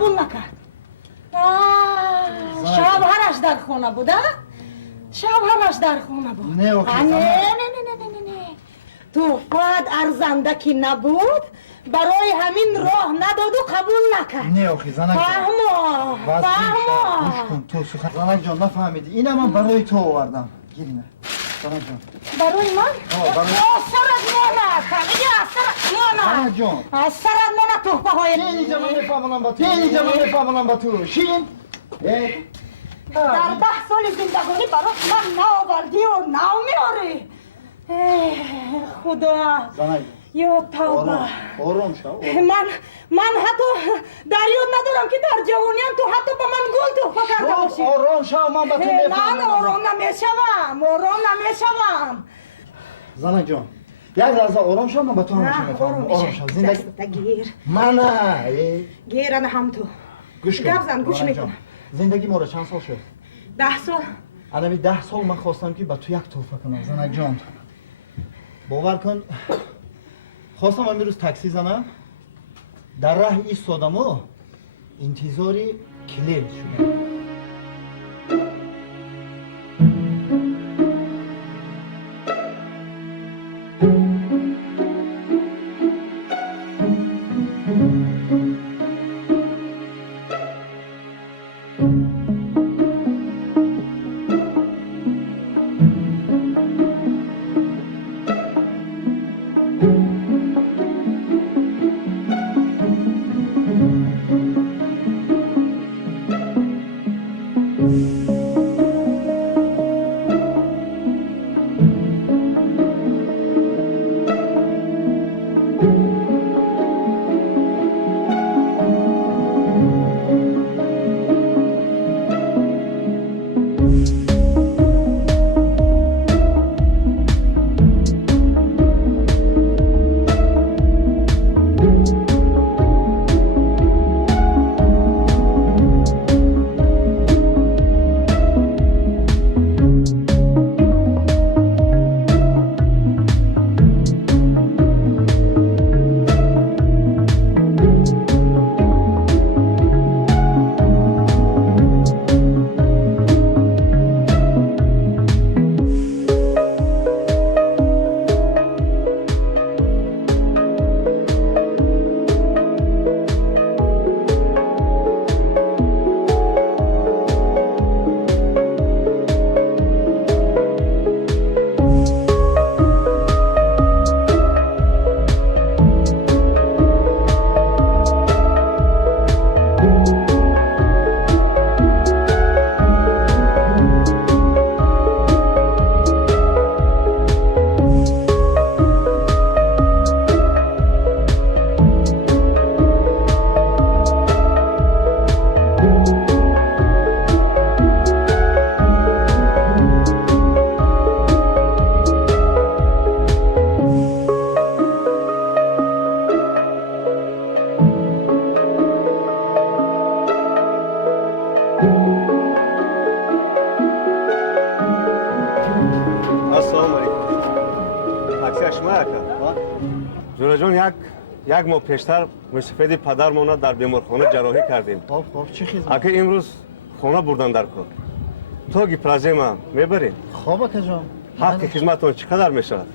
قبول نکرد. شوهرش در خونه بود. شوهرش در خونه بود. نه آخه نه توفت ارزنده که نبود برای همین راه نداد و قبول نکرد. نه آخه زنک فهمو گوش کن تو سخن. زنک جان نفهمیدی اینه من برای تو آوردم. گیرینه زنک جان. برای من؟ برای سرت مانه سرت مانه. زنک جان سرت مانه تحفه های اینجا من میفهمونم با تو. اینجا من میفهمونم با تو. شین در 10 سال زندگانی برات من نآوردی و نمیاری. خدا زنک یا توبه. آرام شو. من حتی در یاد ندارم که در جوانیم تو حتی به من گل تحفه کرده باشی. آرام شو من با تو میفهمم. من آرام نمیشوم. زنک جان یک لحظه آرام شو من با تو همشه میفهمم. آرام شو زندگی گیر من نه گیرن هم تو. گوش کن. گپ زن گوش میکنم. زندگی ما را چند سال شد؟ 10 سال. الان 10 سال من خواستم که به تو یک تحفه کنم. زنک جان باور کن خواستم امروز تاکسی زنم در راه ایستادم و انتظاری کلید شدم. یک ماه پیشتر مسافر پدرمون در بیمارخانه جراحی کردیم. خب چه خیزم؟ اگه امروز خانه بردن در کار. تو گیپرازیم میبرید؟ خب اکا جان. حق خدمتون چقدر میشود؟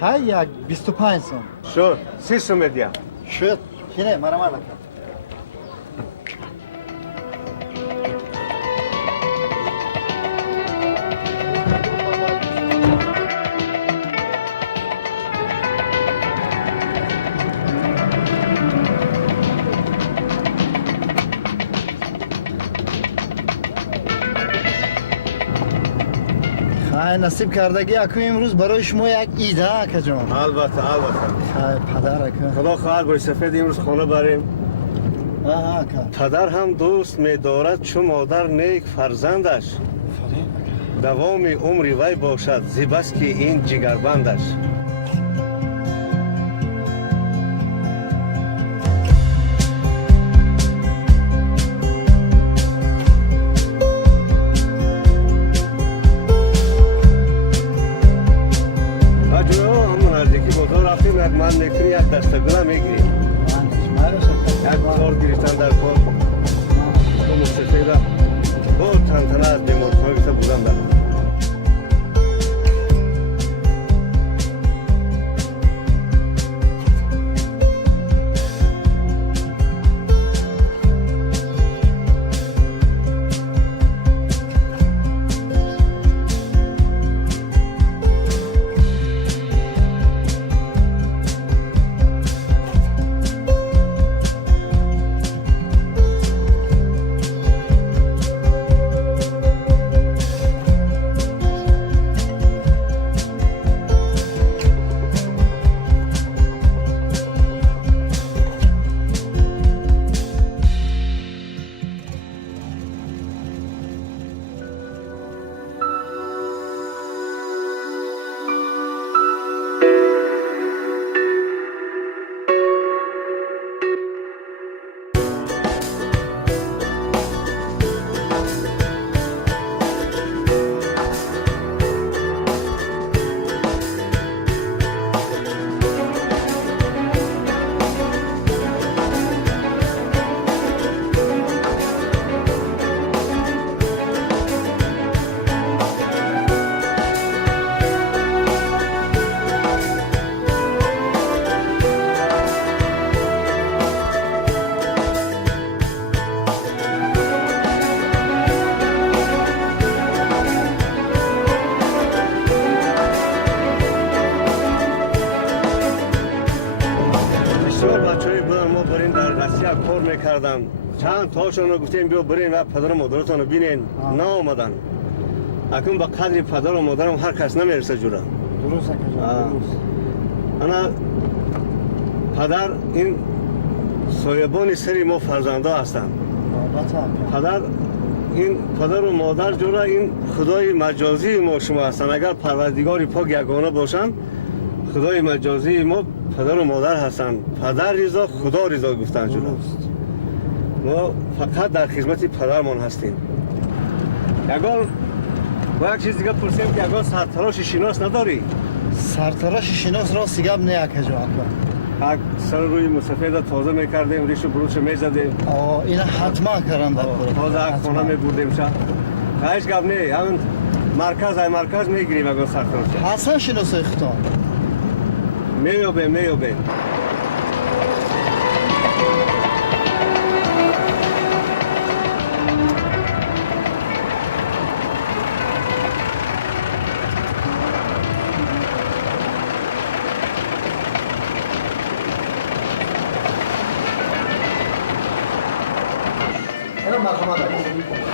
خیلی یک 25 سوم. شد 30 سوم دیگه. شد. کینه مرا مالا. نصیب کردگی اکو امروز برای شما یک ایده اکا جان. البته خیلی پدر اکا. خدا خواهد باید سفید امروز خانه بریم. اکا. پدر هم دوست می‌دارد چو مادر نیک فرزندش. دوام عمری وی باشد زیباس که این جگربندش. من نکنی یک دسته گل میگیریم. یک بار گریستن در کار. کردن چند تاشون رو گفتیم بیا برین و پدر و مادرتون رو بینین نه آمدن اکنون به قدر پدر و مادرم هر کس نمیرسه جورا درست اکا جان درست انا پدر این سایبان سری ما فرزنده هستند البته اکا پدر این پدر و مادر جورا این خدای مجازی ما شما هستند اگر پروردگار پاک یگانه باشند خدای مجازی ما پدر و مادر هستند پدر رضا خدا رضا گفتن جورا ما فقط در خدمت پدرمان هستیم یگان با یک چیز دیگه پرسیم که یگان سرتراش شناس نداری؟ سرتراش شناس را سیگم نه اکا جان اکا یک سر روی مسافه تازه میکردیم ریش و بروش میزدیم این حتما کردم در پورا تازه یک خانه میبردیم شد خواهش گفت نه همین مرکز میگیریم اگر سرتراش حسن شناس اختان میابیم مرحمت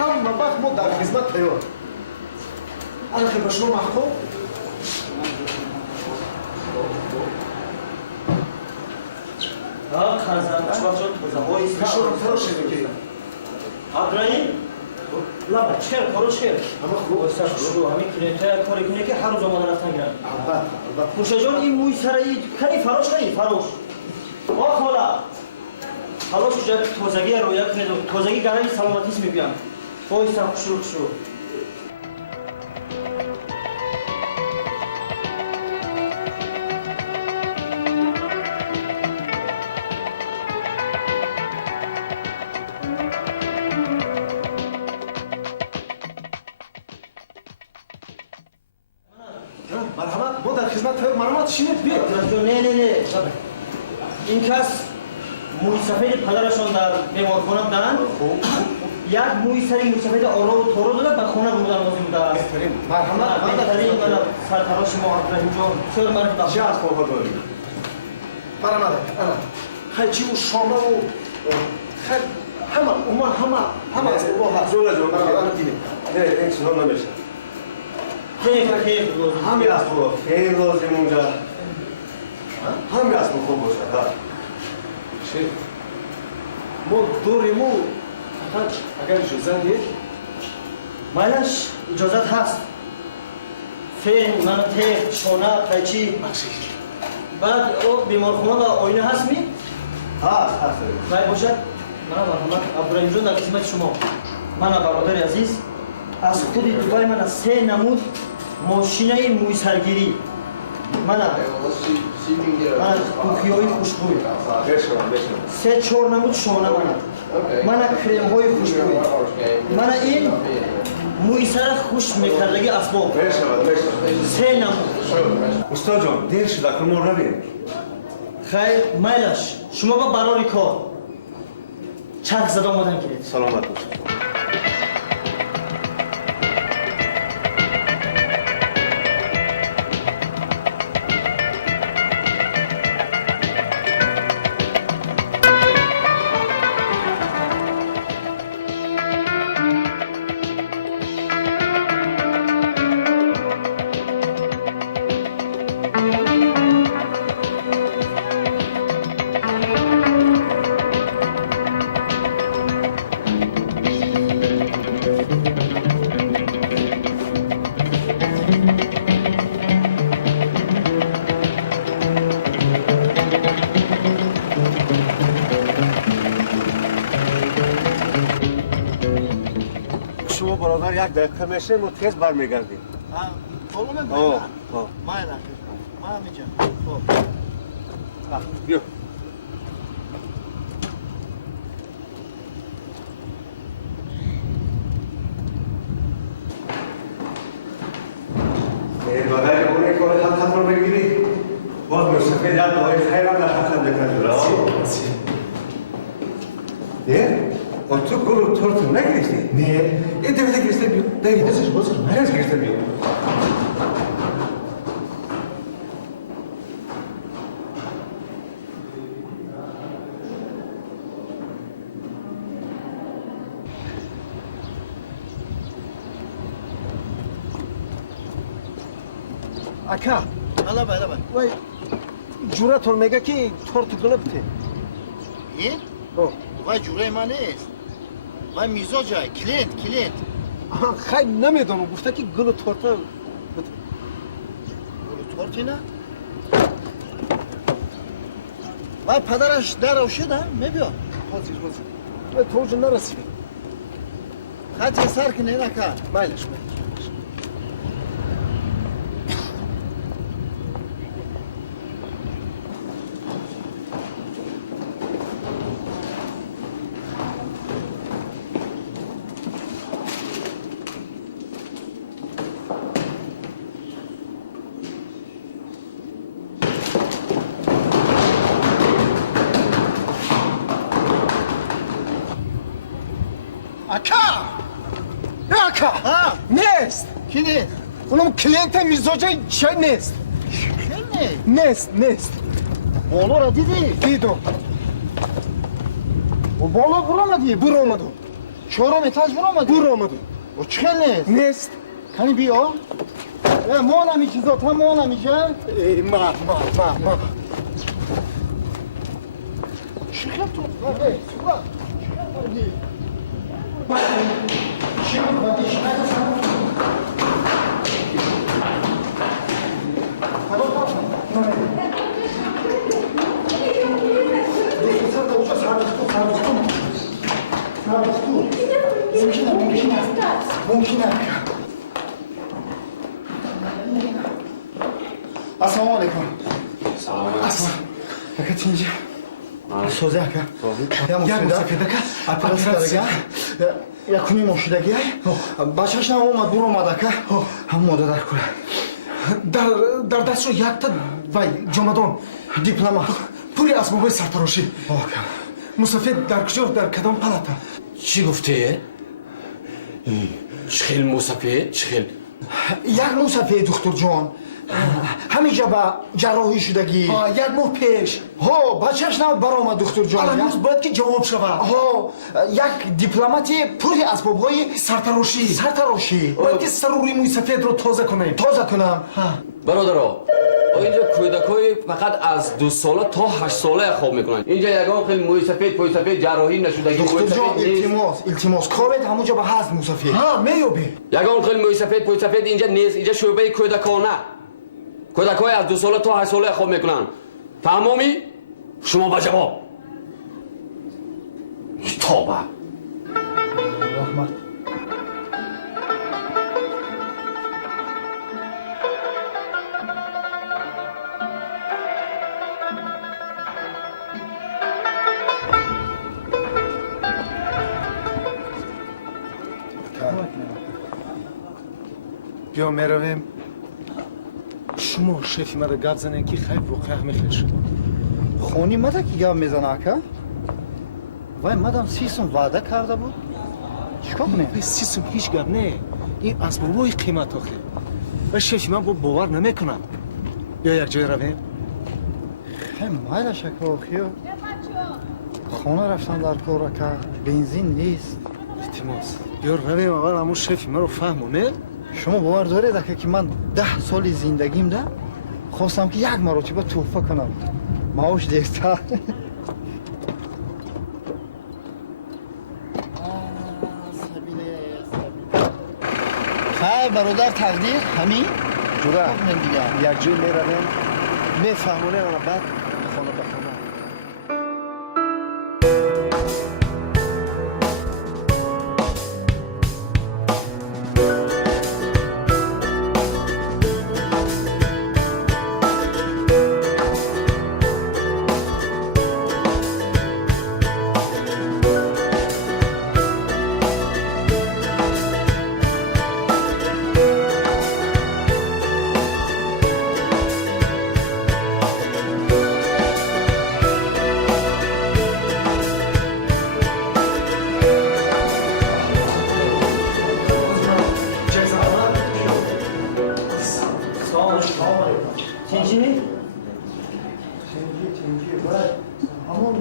هم وقت ما در خدمت تیار الخیر به شما محکوم بشورم فرا شدیم ابراهیم لابا چهر کارو چهر اما خوب سر شروع همین کلیته کاری کنه که هر روز آماده رفتن گرم البته خوشه جان این موی سرایی کنی فراش آه خالا حالا شجاع تازگی رویا کنید و تازگی گرمی سلامتیس میبیم بایستا شروع مرحمت ما در خدمت تیار مرحمت شینید بیا نه این کس موی سفید پدرشان در بیمارخانه بودن یک موی سری موی سفید آرا و تورو داده به خانه بودن بازی بوده است مرحمت من در بهترین من سرتراش ما ابراهیم جان سر مرد چه از پاها داری مرحمت خیلی چی و شامه و خیلی همه از بابا هست زوره جان مرحمت دیدیم نه این چنان نمیشه خیلی همین از تو خیلی لازم اونجا همین از تو خوب باشه چه؟ ما دوریمو فقط اگر اجازه دید مایلش اجازت هست فین، منطق، شانه، قیچی بعد او بیمارخانه و آینه هست می؟ هست باید باشد من مرحمت ابراهیم جان در خدمت شما من برادر عزیز از خود دوبای من از 3 نمود ماشینه موی سرگیری من از کوفی های خوشبوی 3-4 نمود شانه من کریم های خوشبوی من این موی سر خوش میکردگی اسباب 3 نمود استاد جان دیر شده که ما رویم خیر میلش شما با برای کار چرخ زده آمدن گیرید سلامت باشید شما برادر یک دقیقه میشه ما تیز برمیگردیم قولون آه مایل ما همینجا خب بیا برای اون کار خط رو بگیری باز مسافر یاد داری خیلی هم خط بکنی نه؟ اون تو گلو تورتو نگیرستی؟ نه این دویده گرسته بیو دویده چش بازر مرز گرسته بیو اکا حالا بله بله وای جورتون میگه که تورت گلبته این؟ وای جوره من نیست وای میزاجه کلید خیلی نمیدونم گفته که گل و تورت گلو تورتی نه؟ وای پدرش در روشده میبیا حاضر وای تو جو نرسیدی خطی سر کنه نکن مایلش اکا ها نیست کی نیست؟ اونم کلینت میزاجه چای نیست کی نیست؟ نیست بالا را دیدی؟ دیدم و بالا برو آمدی؟ برو آمدم چهارم اتاج برو آمدی؟ برو آمدم و چه نیست؟ نیست کنی بیا؟ ما نمیشه ذات هم ما نمیشه؟ ما چی خیلی تو؟ ممکنه السلام علیکم سلام اکا تینجی سوزه اکا یا مسافیده که اپرس درگه یا کنی موشیدگی بچهش هم اومد برو اومد اکا هم ماده در کنه در دست رو یک تا وای جامدان دیپلوما پولی اسبابای سرتراشی مسافید در کجا در کدام پلتا چی گفته؟ چخیل موسفید؟ چخیل؟ یک موسفید دکتر جان همینجا با جراحی شدگی یک ماه پیش ها بچهش نم برآمد دکتر جان الان باید که جواب شود ها یک دیپلماتی پوری اسبابهای سرتراشی باید که سروری موی سفید رو تازه کنیم تازه کنم برادرها اینجا کودکای فقط از 2 ساله تا 8 ساله خواب میکنن. اینجا یگان خیلی موی سفید پوی سفید جراحی نشدگی دکتر جان التماس کابت همونجا به هست موسفید ها میوبی یگان خیلی موی سفید پوی سفید اینجا نیست. اینجا شعبه کودکانه کودکای از 2 ساله تا 8 ساله خواب میکنن. تمامی شما با جواب توبه رحمت بیا میرویم شما شفی مرا گپ زنین که خیلی واقعا میخیر شد خونی مده که گم میزنه اکا وای مدام 30 سوم وعده کرده بود چیکار کنیم؟ به 30 سوم هیچ گپ نه این اسبابای قیمت آخه و شفی من با باور نمیکنم بیا یک جای رویم خیلی مایل شکر خیو خونه رفتن در کار اکا بنزین نیست التماس بیا رویم اول همون شفی مرا فهمونه شما باور دارید اکا که من 10 سال زندگیم ده خواستم که یک مرتبه توفه کنم معاش دیرتر خیلی برادر تقدیر همین جدا دیگه یک جای میرویم میفهمونه و بعد خانه به خانه چنچینی؟ همون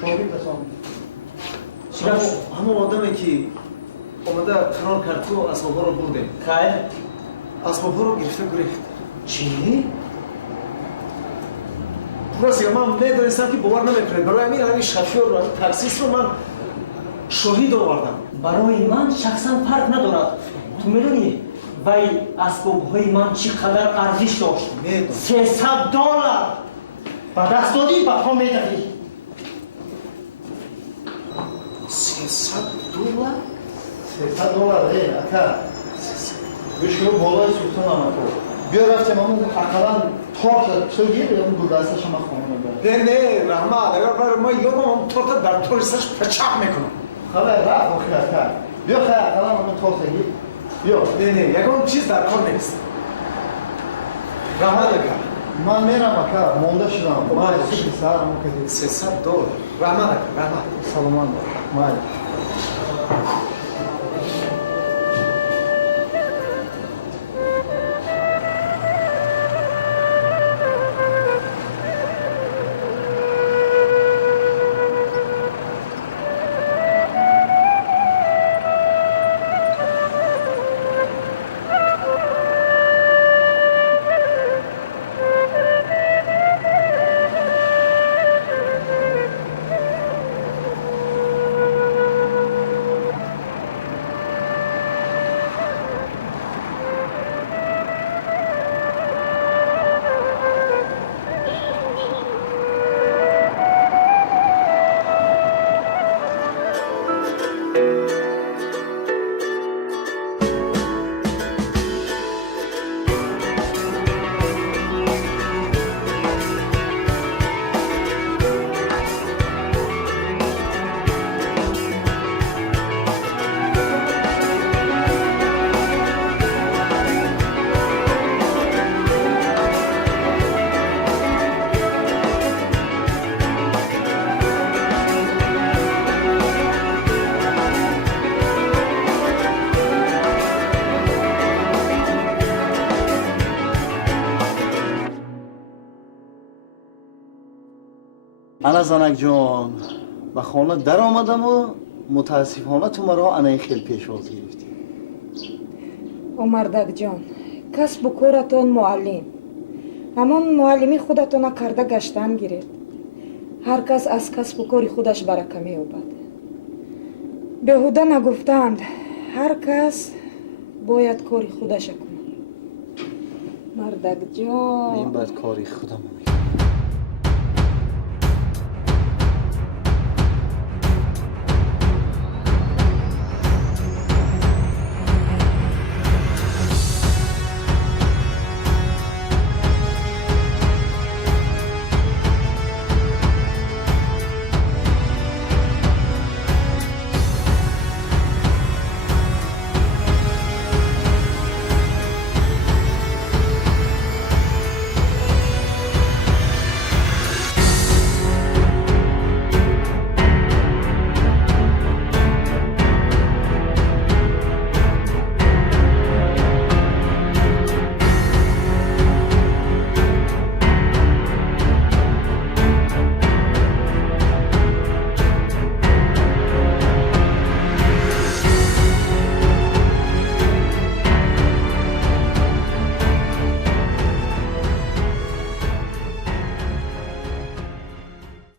شاگرد هستم همون آدمی که اومده قرار کرد تو اسبابا رو برده خیر اسبابا رو گرفته گریخت چی؟ راستی من میدونستم که باور نمیکنه. برای همین شفیع و تکسیس رو من شهید آوردم. برای من شخصا فرق ندارد. تو میدونی وای اسباب‌های من چقدر ارزش داشت؟ میدونم. 300 دلار. با دست دادی با پا میدادی. 300 دلار؟ 300 دلار ای اکا گوش کنو بالای سلطان آمد تو بیا رفتیم همون اقلا تارت تو گیر اون گلدسته شما خانم نه رحمت اگر برای ما یادم اون تارت در توریستش پچق میکنم. خبر رفت آخی اکا بیا خیلی اقلا همون تارت گیر بیا نه یکم چیز در کار نیست. رحمت اگر من میرم اکا مونده شدم ما سیکی سر همون کدید 300 دلار. رحمت اگر رحمت. سلامان مایل انا زنک جان و خانه در آمدم و متاسفانه تو مرا انا خیلی پیشواز گرفتی омардак ҷон касбу коратон муаллим ҳамон муаллими худатона карда гаштан гиред ҳар кас аз касбу кори худаш барака меёбад беҳуда нагуфтанд ҳар кас бояд кори худаша кунад мардак ҷон این باید کاری خودم میکنم